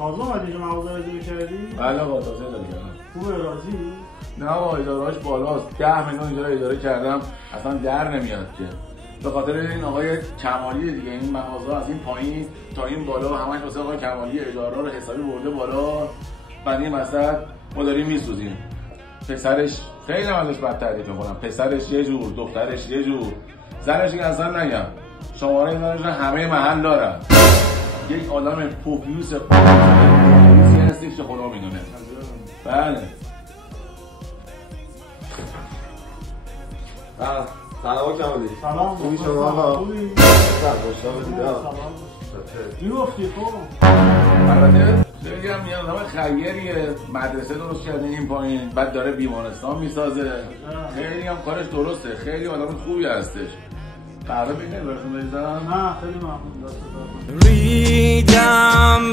تازه اومدی اینجا مغازه اجاره کردی؟ بله آقا تازه اجاره کردم. خوبه راضی؟ نه آقا اجارهاش بالاست. 10 میلیون اینجا اجاره کردم اصلا در نمیاد که. به خاطر این آقای کمالی دیگه این مغازه از این پایین تا این بالا همش واسه آقای کمالی اجاره رو حسابی برده بالا. بعد این وسط ما داریم میسوزیم. پسرش خیلی ازش بد تعریف میکنم. پسرش یه جور، دخترش یه جور. زنش که اصلا نگم. شماره زنش همه محل داره. یک آدم پوفیوس هستی که خدا میدونه. بله. سلام کمالی. سلام. خوبی شما آقا؟ خوبی؟ خوشحال دیدم. میگفتی خب؟ البته خیلی هم یه آدم خیریه. مدرسه درست کرده این پایین، بعد داره بیمارستان میسازه. خیلی هم کارش درسته. خیلی آدم خوبی هستش. قهوه بگیرید براتون بریزم؟ نه خیلی ممنون. ریدم